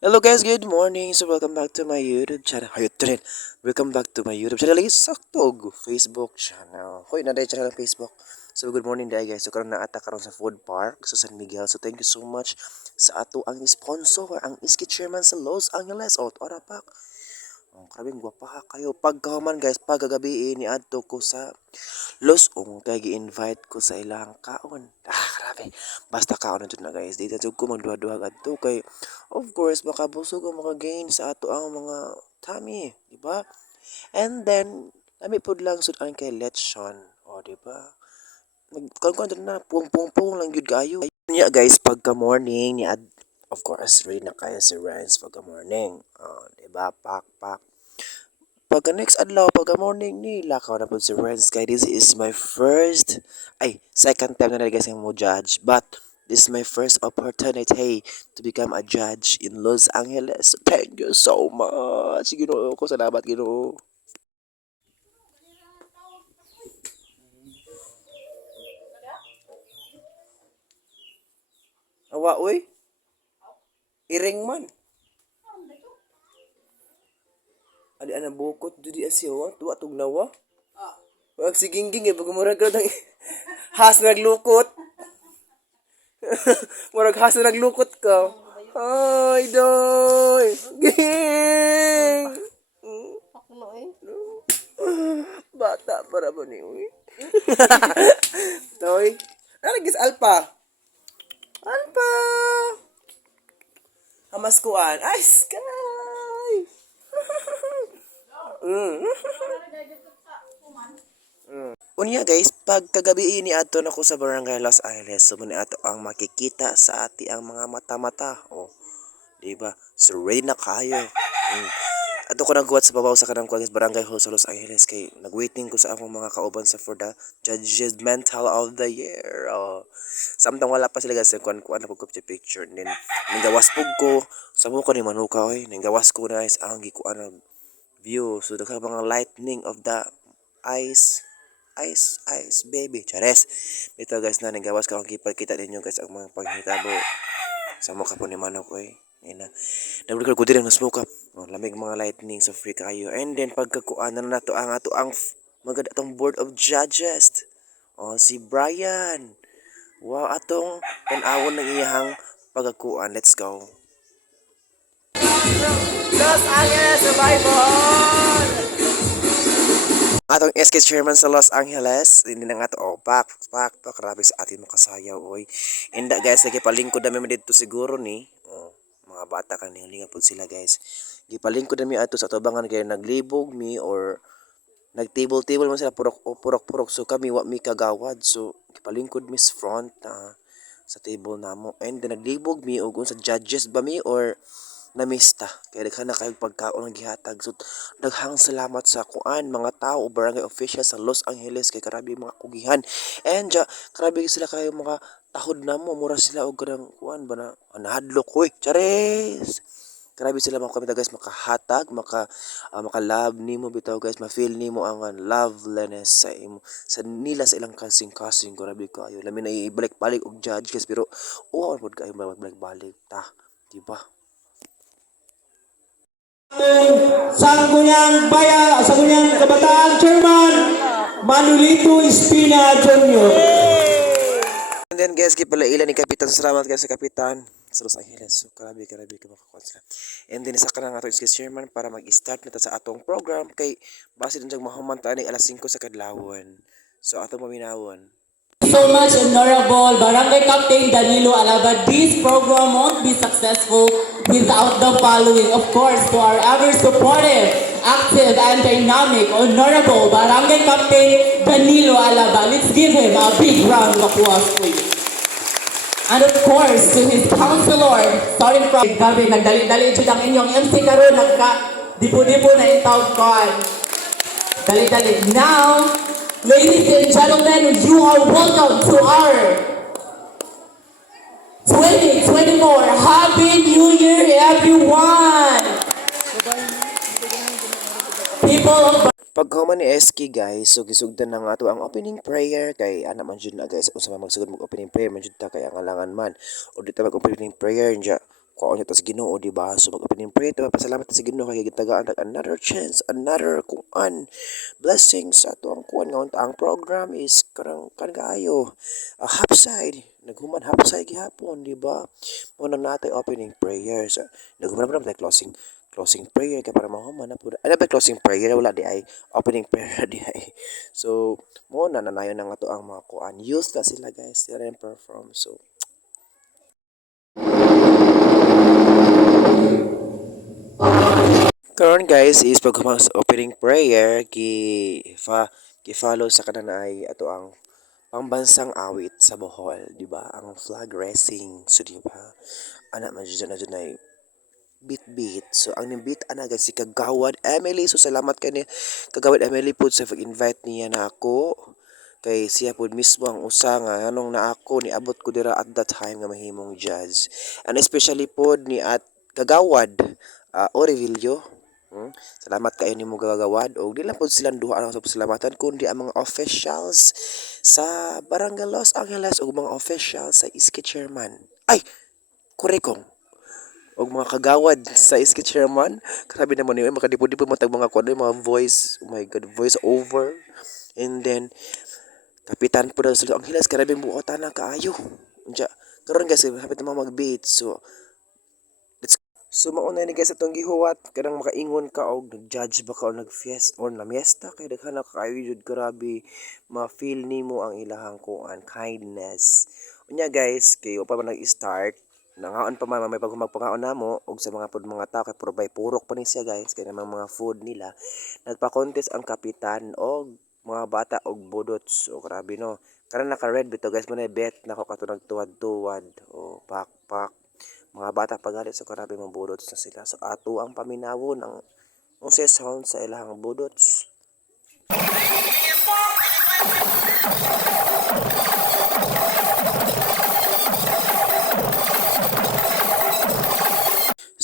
Hello guys, good morning. So welcome back to my YouTube channel. Hayot rin. Welcome back to my YouTube channel. Lagi saktog Facebook channel. Hoy, na channel ng Facebook. So good morning day guys. So karon na ata karon sa food park sa San Miguel. So thank you so much sa ato ang sponsor, ang Iski Chairman sa Los Angeles. Ora pak. Oh, karabing gwapa kayo. Pagkahuman guys, pagagabi ni adto ko sa Los kay gi-invite ko sa ilang kaon. Grabe. Basta kaon na jud na guys. Dito jud ko magduha-duha adto kay of course baka busog ang mga gain sa ato ang mga tummy, di ba? And then lami pud lang sud ang kay lechon, o di ba? Nagkuan na pung lang gyud kayo. Nya guys pagka morning of course ready na kayo si Renz pagka morning. Oh, di ba? Pak. Pagka next adlaw, pagka morning ni lakaw na po si Renz kay this is my second time na guys mo judge, but this is my first opportunity to become a judge in Los Angeles. Thank you so much. Ginoo ko, salamat Ginoo. Awa oy, iring man. Adi ana bukot dudi asiyo, tuwa tugnawa. Wag si Gingging eh, pagmurag ka ng has naglukot. Murag has naglukot ka. Ay, doy. Ging. Bata para ba ni uy? Toy. Ano gis alpa? Alpa. Hamaskuan. Ay, sky. Mm. Unya guys, pag kagabi ni adto na ko sa Barangay Los Angeles, so muna ato ang makikita sa ati ang mga mata-mata. Oh, di ba? So ready na kayo. Ato ko nagkuhat sa babaw sa kanang kuwang Barangay Hall sa Los Angeles kay nagwaiting ko sa akong mga kauban sa for the judgmental of the year. Oh. Samtang wala pa sila guys, kuan na picture. And then ninggawas pug ko sa mo ko ni manuka oy. Ninggawas ko na guys ang gikuan na view. So daghang mga lightning of the ice baby chares ito guys na nagawas ka kung kita ninyo guys ang mga paghitabo sa mukha po ni manok oy ina nabulkal ko din ng smoke up lamig mga lightning so free kayo and then pagkakuanan na to ang ato ang magad atong board of judges si Brian wow atong tan-awon ng iyahang pagkakuan. Let's go Los Angeles Survival atong SK chairman sa Los Angeles hindi na nga to pak grabe sa atin makasayaw oy inda guys nagipalingkod dami man dito siguro ni mga bata kan linga pud sila guys gipalingkod dami ato sa tubangan kay naglibog mi or nag-table man sila purok so kami wa mi kagawad so gipalingkod mi sa front sa table namo and then naglibog mi og sa judges ba mi or namista kaya daghan na kayong pagkaon ang gihatag so daghang salamat sa kuan mga tao o barangay officials sa Los Angeles kay karabi mga kugihan and karabi sila kayo mga tahod na mo mura sila og kanang kuan ba na nahadlok hoy chares karabi sila mga kamita guys makahatag maka-love nimo bitaw guys ma-feel nimo ang loveliness sa imo sa nila sa ilang kasing karabi kayo lamin na ibalik-balik og judge guys pero pud kayo balik-balik ta di ba sa Gunyang Kabataan Chairman Manolito Espina Jr. And then guys, kipalaila ni Kapitan. Salamat guys sa Kapitan sa Los Angeles. So, karabi ka makakuha sila. And then, isa ka na nga ito is chairman para mag-start na sa atong program. Kay, base din siyang mahumantaan ni alas 5 sa Kadlawan. So, atong maminawon. So much, Honorable Barangay Captain Danilo Alaba. This program won't be successful without the following. Of course, to our ever supportive, active, and dynamic Honorable Barangay Captain Danilo Alaba. Let's give him a big round of applause, please. And of course, to his counselor, starting from Gabi, nagdali-dali ito ang inyong MC karon nagka-dipo-dipo na itawag kon. Dali-dali. Now, ladies and gentlemen, you are welcome to our 2024 Happy New Year, everyone! People of Paghuman ni SK guys, so gisugdan na nga to ang opening prayer kay ana man jud na guys unsa man magsugod mag opening prayer man jud ta kay ang alangan man o dito mag opening prayer nya kuan ta sa Ginoo di ba, so mag-opening prayer ta pasalamat ta sa Ginoo kay gitagaan tag another chance, another kuan blessings sa ato ang kuan nga unta ang program is karang kan kaayo half side naghuman half side gihapon di ba, mo na natay opening prayers naghuman na tayo closing prayer kay para mahuman na pud ano ba closing prayer wala di ay opening prayer di ay so mo na nanayon na nga to ang mga kuan youth na sila guys sila rin perform so karon guys is paghuman sa opening prayer follow sa kanan ay ato ang pambansang awit sa Bohol di ba ang flag raising so di ba ana man jud na jud ay beat. So, ang nimbit ana guys si Kagawad Emily. So, salamat kay ni Kagawad Emily po sa pag-invite niya na ako. Kay siya po mismo ang usa nga anong na ako niabot ko dira at that time nga mahimong judge. And especially po ni at Kagawad Orevillo. Salamat kayo ni mo Kagawad. O di lang po silang duha ang sa pasalamatan kundi ang mga officials sa Barangay Los Angeles o mga officials sa Iski Chairman. Ay! Kurekong og mga kagawad sa Iski Chairman. Grabe naman yun, makadipo-dipo mo tag mga kuno, mga voice, oh my god, voice over. And then, kapitan po daw sila, ang hilas, grabe mo na kaayo. Diya, karon guys, hapit na mag-beat. So mauna ni guys atong gihuwat kanang makaingon ka og nag-judge ba ka o nag-fiest or namiesta kay daghan na kaayo jud grabe ma-feel nimo ang ilahang kuan kindness. Unya guys, kay wa pa man nag-start nangaon pa man may pagpangkaon namo og sa mga mga tao kay purok pa ni siya guys kay namang mga food nila nagpa-contest ang kapitan og mga bata og budots so grabe no karon naka-red bito guys mo na bet nako kato nagtuwad-tuwad o pak mga bata pagalit sa grabe mga budots na sila so ato ang paminawon ang sound sa ilahang budots.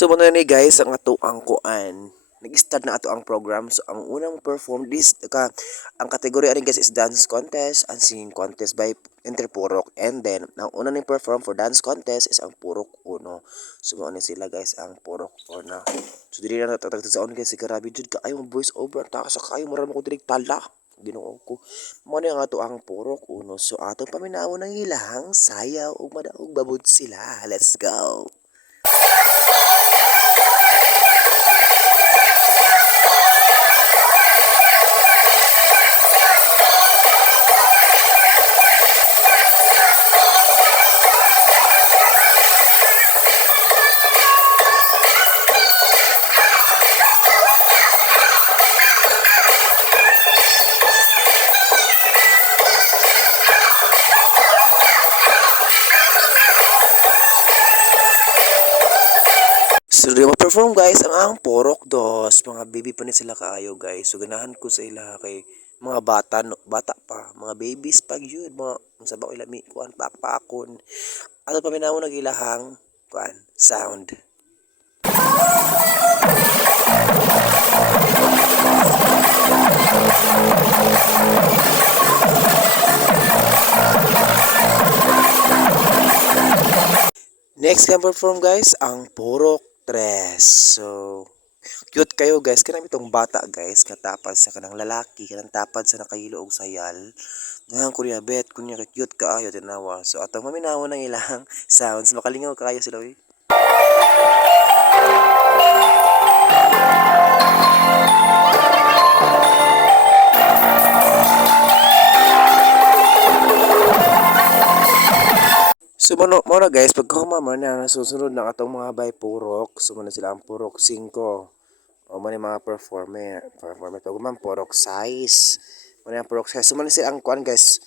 So muna ni guys ang ato ang kuan. Nag-start na ato ang program. So ang unang perform this ang kategory rin guys is dance contest and singing contest by Interpurok. And then ang una ni perform for dance contest is ang Purok Uno. So ni sila guys ang Purok Uno. So dili na tatag sa on guys si grabe jud ka ayo voice over ta sa kayo marami ko direk tala. Ginoo ko. Mo ni nga ato ang Purok Uno. So atong paminawon ng ilang sayaw ug madaog babud sila. Let's go. So, di perform guys ang Porok Dos. Mga baby pa ni sila kaayo guys. So, ganahan ko sa ila kay mga bata, no, bata pa. Mga babies pag yun. Mga sabaw ilami, kuan, pakpakon. Ato paminaw nagilahang, kuan, sound. Next can perform guys ang Porok Tres. So, cute kayo guys. Kanang itong bata guys. Katapad sa kanang lalaki. Kanang tapad sa nakahilo og sayal. Ngayon kunya bet. Kunya cute kaayo tinawa. So, atong maminawa ng ilang sounds. Makalingaw kaayo sila. So mo guys, pagkahuma na nasusunod na atong mga bay purok, so muna sila ang purok 5. O man mga performer pag man purok size. Muna ang purok size. So muna sila ang kuan guys,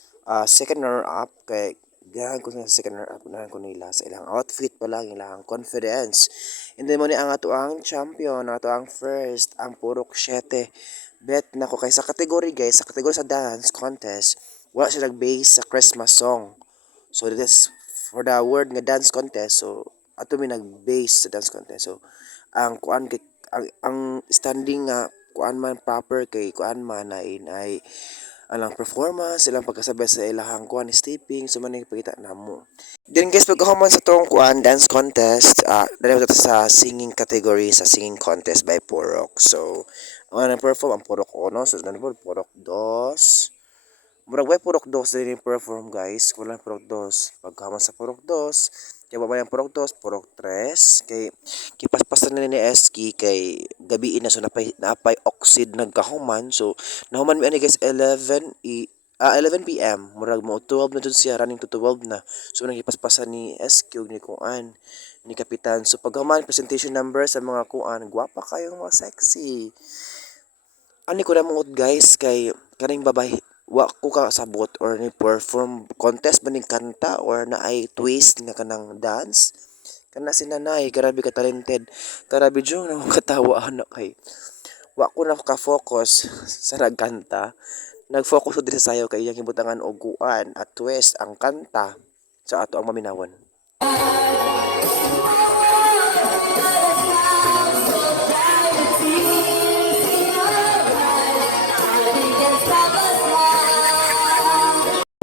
second runner up kay gahan ko sa second runner up na ko nila sa ilang outfit pa lang ilang confidence. And then muna ang ato ang champion, ato ang first, ang purok 7. Bet na ko kay sa category guys, sa category sa dance contest, wala sila base sa Christmas song. So this for the word nga dance contest so ato mi nag-base sa dance contest so ang kuan ang standing nga kuan man proper kay kuan man ay alang performance, ilang pagkasabay sa ilahang kuan stepping, so man ipakita namo. Then guys, pagkahuman sa tong kuan dance contest, dali mo sa singing category sa singing contest by Porok. So, ang perform ang Porok Ono, so ganun po Porok Dos. Murag way Porok Dos din yung perform guys, wala Porok Dos. Pagkahuman sa Porok Dos, kaya ba yung Porok Dos, Porok Tres, kay kipaspasan na ni Eski kay gabi na so napay oxid nagkahuman. So, nahuman mi ani guys 11 p.m. Murag mo 12 na dun siya, running to 12 na. So nagipaspasan ni SQ ni Kuan ni Kapitan. So paghuman presentation number sa mga Kuan, gwapa kayo mga sexy. Ani ko na mungod guys kay kaning babay wa ko kasabot or ni perform contest ba ning kanta or na ay twist nga kanang dance. Kana si nanay, grabe ka talented. Grabe jud na katawa anak kay wa ko na ka-focus sa nagkanta. Nag-focus ko diri sa sayo kay iyang hibutangan og kuan at twist ang kanta sa ato ang maminawon.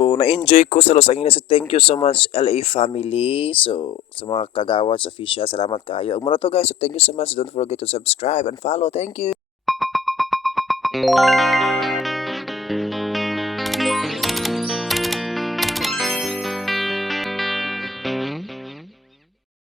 So, na-enjoy ko sa Los Angeles. So, thank you so much LA family. So, sa mga kagawad, sa official, salamat kayo. Ug muna to guys. So, thank you so much. Don't forget to subscribe and follow. Thank you.